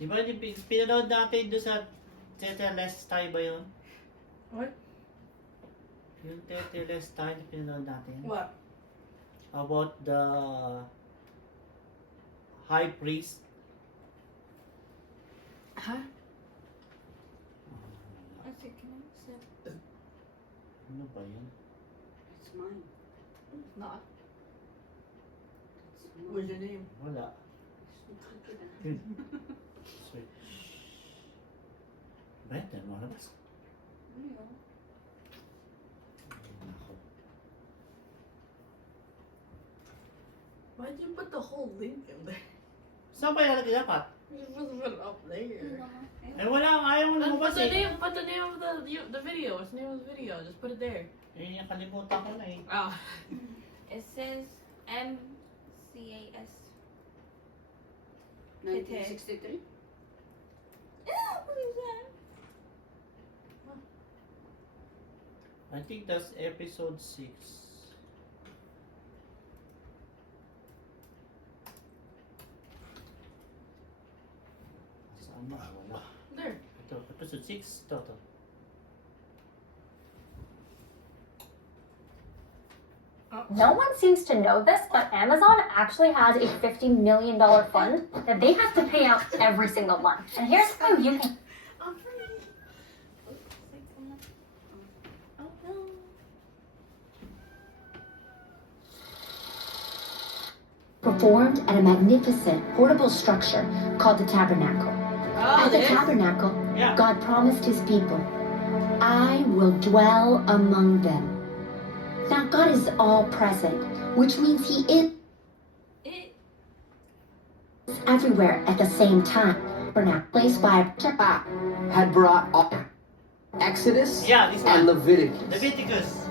Di ba pinanood natin doon sa Tetelestai ba yun? What? Yung Tetelestai na pinanood natin. What? About the high priest. Huh? I said, can I sip? Ano ba yun? It's mine. It's not. It's mine. What's your name? Wala. Search. Better, malabas. Ano yun? Nako. Why'd you put the whole link in there? Saan ba yung dapat? You just put it up there. Eh wala, ayaw mo lumabas Put eh. the name of the video. What's the name of the video? Just put it there. Eh, nakalimutan ko na eh. Oh. It says MCAS. 1963? What is that? I think that's episode 6. Saan ba? Wala. There. Ito, episode 6. Ito. No one seems to know this, but Amazon actually has a $50 million fund that they have to pay out every single month. And here's how you can Oh, no. performed at a magnificent portable structure called the Tabernacle. Oh, At the this. Tabernacle, Yeah. God promised his people, I will dwell among them. Now God is all present, which means he is It. everywhere at the same time. For now, placed by had brought Exodus Yeah, this and one. Leviticus. Leviticus.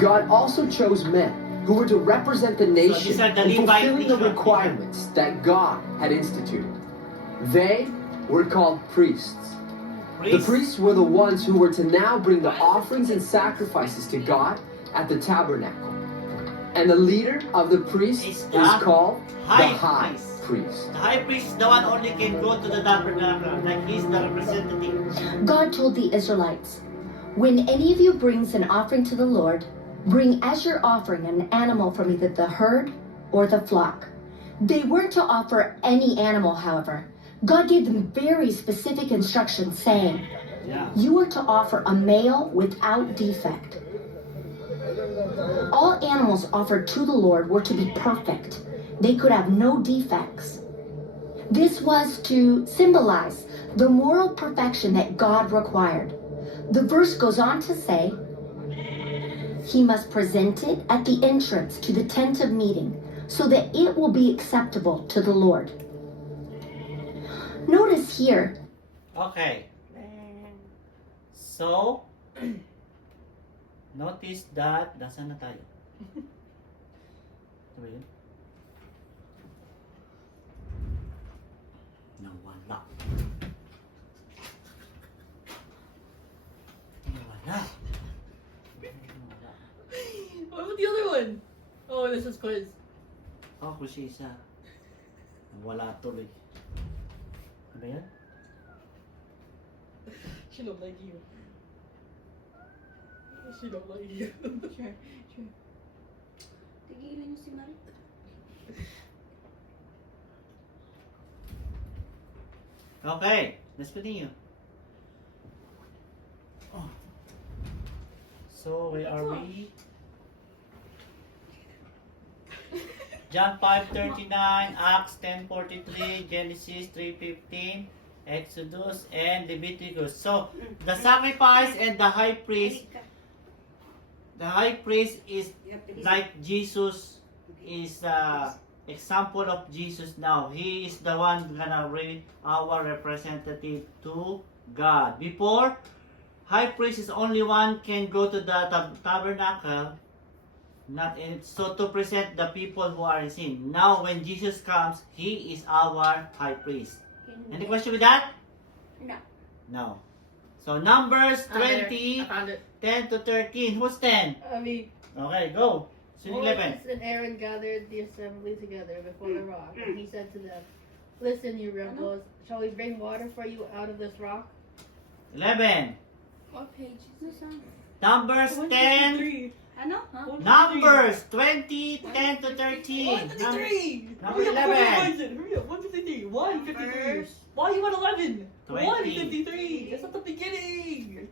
God also chose men who were to represent the nation these are the in Levite fulfilling the nation. requirements that God had instituted. They were called priests. The priests were the ones who were to now bring the offerings and sacrifices to God at the tabernacle. And the leader of the priests Is is the called the high high priest. priest. The high priest is the one only can go to the tabernacle. Like he's the representative. God told the Israelites, when any of you brings an offering to the Lord, bring as your offering an animal from either the herd or the flock. They weren't to offer any animal, however. God gave them very specific instructions saying, Yeah. you are to offer a male without defect. All animals offered to the Lord were to be perfect. They could have no defects. This was to symbolize the moral perfection that God required. The verse goes on to say, he must present it at the entrance to the tent of meeting so that it will be acceptable to the Lord. Notice here, Okay. So, notice that, nasaan na tayo? Ito ba yun? Nawala. Nawala. Nawala. What about the other one? Oh, this is quiz. Oh, kasi isa. Nawala tuloy. Ano yan? She don't like you. She don't like you. Sure, sure. Tigilan niyo si Marie. Okay, let's continue. Oh. So, where are we? John 5:39, Acts 10:43, Genesis 3:15, Exodus, and Leviticus. So, the sacrifice and the high priest is like Jesus is example of Jesus now. He is the one gonna be our representative to God. Before, high priest is only one can go to the tabernacle, not in, so to present the people who are in sin. Now, when Jesus comes, he is our high priest. Any question with that? No. No. So Numbers There. 20, I found it. 10 to 13. Who's 10? I mean, Okay, go. So 11. Moses and Aaron gathered the assembly together before the rock, and he said to them, Listen, you rebels. Shall we bring water for you out of this rock? 11. What page is this on? Numbers 10. Ano? Huh? Numbers 20, 10 to 13. 153! Number 11. Hurry up, 153! 153! Numbers. Why you want 11? 20. 153! That's at the beginning!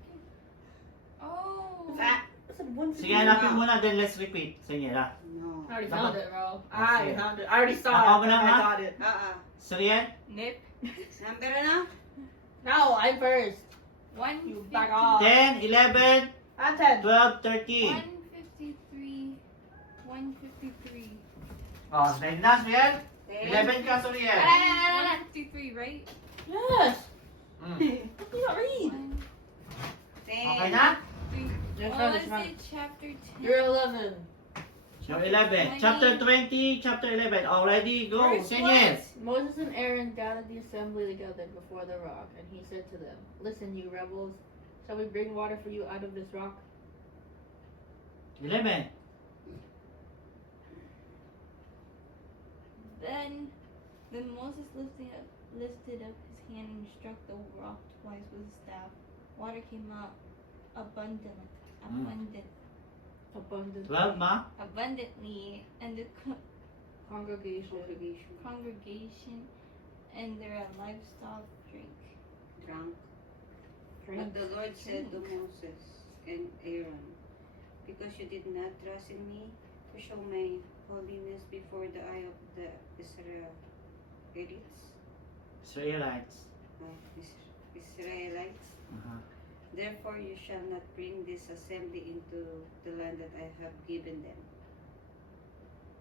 Oh. That, that's at 153. Sige, hanapin muna, then let's repeat. Sige na. No. I already found it, bro. I found it. I already saw Ako it. mo lang, I ha? got it. Surian? Nip. Number na? No, I'm first. You back off. 10, 11, I'm 10. 12, 13. 153. 153. Oh, 9 na, Surian? 11 ka, Surian. 153, right? Yes! Mm. How can you not read? 10. Okay na? Yes, Oh, right, let's it's right. Chapter 10. You're 11. So 11. Chapter 20, chapter 11. Already go. Verse Sing one. it. Moses and Aaron gathered the assembly together before the rock, and he said to them, "Listen, you rebels, shall we bring water for you out of this rock?" 11. Then Moses lifted up his hand and struck the rock twice with his staff. Water came out abundantly, Abundant 12, ma? abundantly, and the congregation. congregation and their livestock drank. Drunk. Drink. But the Lord said to Moses and Aaron, because you did not trust in me to show my holiness before the eye of the Israelites, Uh-huh. therefore you shall not bring this assembly into the land that I have given them.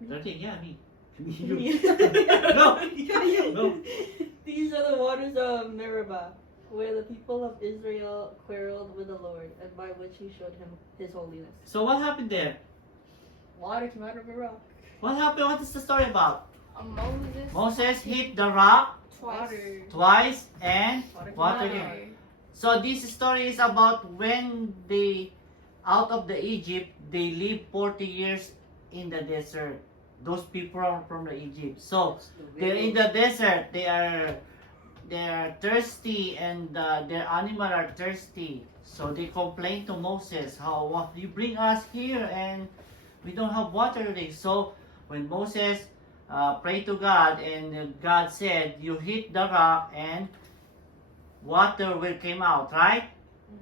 13, yeah, me. No! No. These are the waters of Meribah, where the people of Israel quarreled with the Lord, and by which he showed him his holiness. So what happened there? Water came out of a rock. What happened? What is the story about? Moses Moses hit the rock Water. twice and Water water came out. came. So this story is about when they out of the Egypt, they live 40 years in the desert. Those people are from the Egypt. So they're in the desert. They are thirsty, and their animal are thirsty. So they complain to Moses, "How you bring us here and we don't have water today?" So when Moses prayed to God, and God said, "You hit the rock and water will come out," right?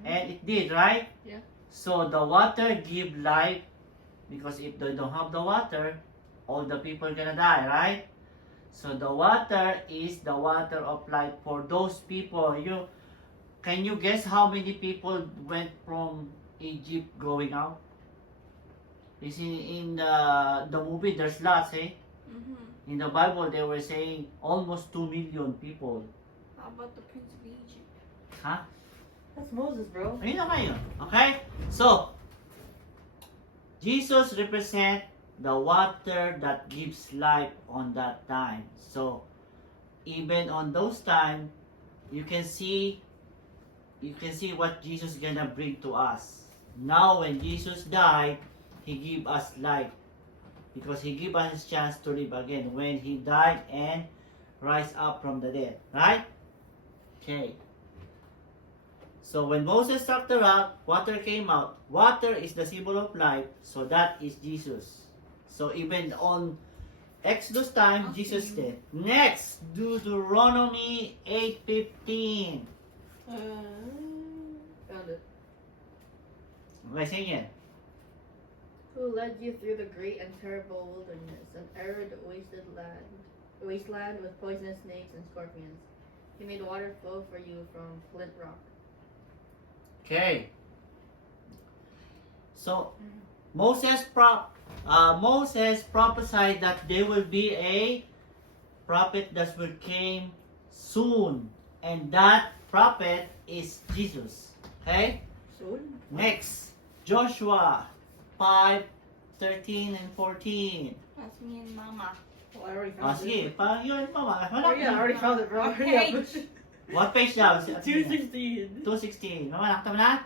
And it did, right? Yeah. So the water give life, because if they don't have the water, all the people are gonna die, right? So the water is the water of life for those people. Can you guess how many people went from Egypt going out? You see in the movie, there's lots, eh? Mm-hmm. In the Bible, they were saying almost 2 million people. How about the Prince of Egypt? Huh? That's Moses, bro. Ayun na kayo. Okay? So, Jesus represent the water that gives life on that time. So, even on those time, you can see what Jesus gonna bring to us. Now, when Jesus died, He give us life, because He give us a chance to live again when He died and rise up from the dead. Right? Okay. So when Moses struck the rock, water came out. Water is the symbol of life, so that is Jesus. So even on Exodus time, Jesus did. Next, Deuteronomy 8:15. Found it. Okay, sing it. Who led you through the great and terrible wilderness, an arid wasteland with poisonous snakes and scorpions. He made water flow for you from flint rock. Okay. So Moses prophesied that there will be a prophet that will came soon, and that prophet is Jesus. Okay. Soon? Next, Joshua 5:13 and 14. That's me and Mama. Well, I already Ah, found sige, it. yun pa ba? Oh, yeah, I already found it, bro. Hurry up. What page daw? 216. 216. Mama, nakita mo na?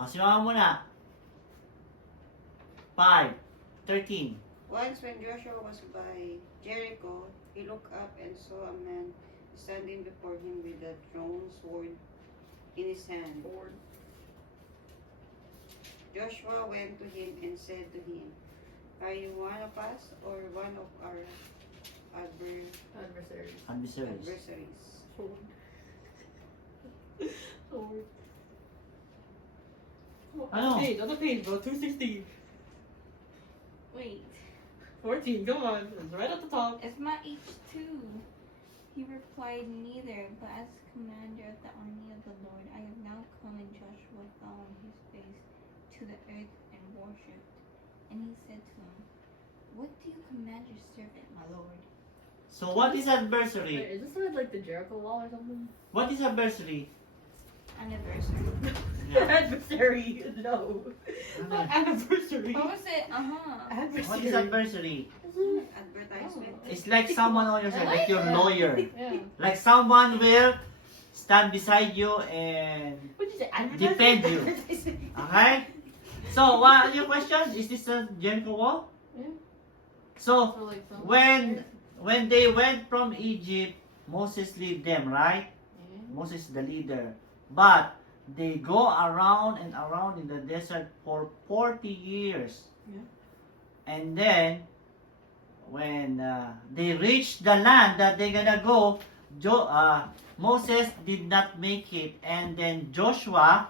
O, si Mama muna. 5:13. Once when Joshua was by Jericho, He looked up and saw a man standing before him with a drawn sword in his hand. Joshua went to him and said to him, "Are you one of us or one of our Adversaries. adversaries?" Sword. Sword. Ano? Other page, bro. 260. Wait, 14, come on. It's right at the top. it's my H2. He replied, "Neither, but as commander of the army of the Lord, I have now come." And Joshua fell on his face to the earth and worshipped. And he said to him, "What do you command your servant, my lord?" So what is Wait, adversary? is this like the Jericho wall or something? What is adversary? Anniversary. Yeah. Adversary. No. Not anniversary. What was it? Adversary. What is adversary? Advertisement. It's like someone on your side, like your lawyer. Yeah. Like someone will stand beside you and What did you say? defend you. Okay? So, what are your questions? Is this a Jericho wall? Yeah. So, So like some. when they went from Egypt, Moses lead them, right? Yeah. Moses is the leader. But they go around and around in the desert for 40 years. Yeah. And then, when they reach the land that they're gonna go, Moses did not make it. And then Joshua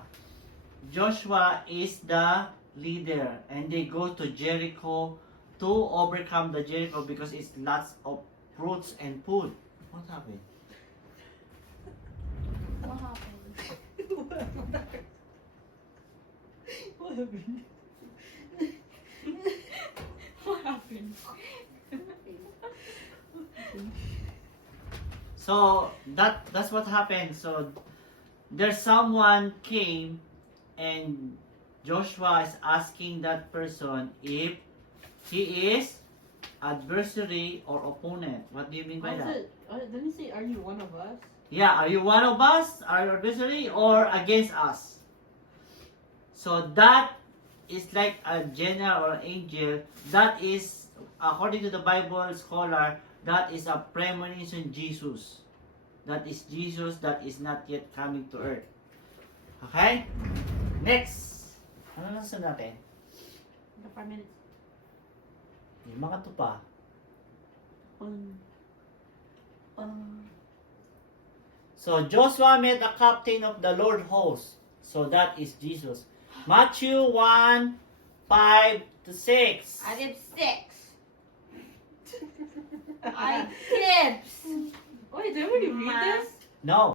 is the leader. And they go to Jericho to overcome the Jericho because it's lots of fruits and food. What happened? What happened? What happened? What happened? So that's what happened. So there's someone came and Joshua is asking that person if he is adversary or opponent. What do you mean by How's that? it? Let me say, are you one of us? Yeah, are you one of us, our adversary, or against us? So that is like a general or angel. That is, according to the Bible scholar, that is a premonition Jesus. That is Jesus that is not yet coming to earth. Okay? Next. Ano nasa natin? 5 minutes. Yung mga to pa. So Joshua met a captain of the Lord host. So that is Jesus. Matthew 1, 5 to 6. I did 6. I did. Wait, did we read Ma- this? No.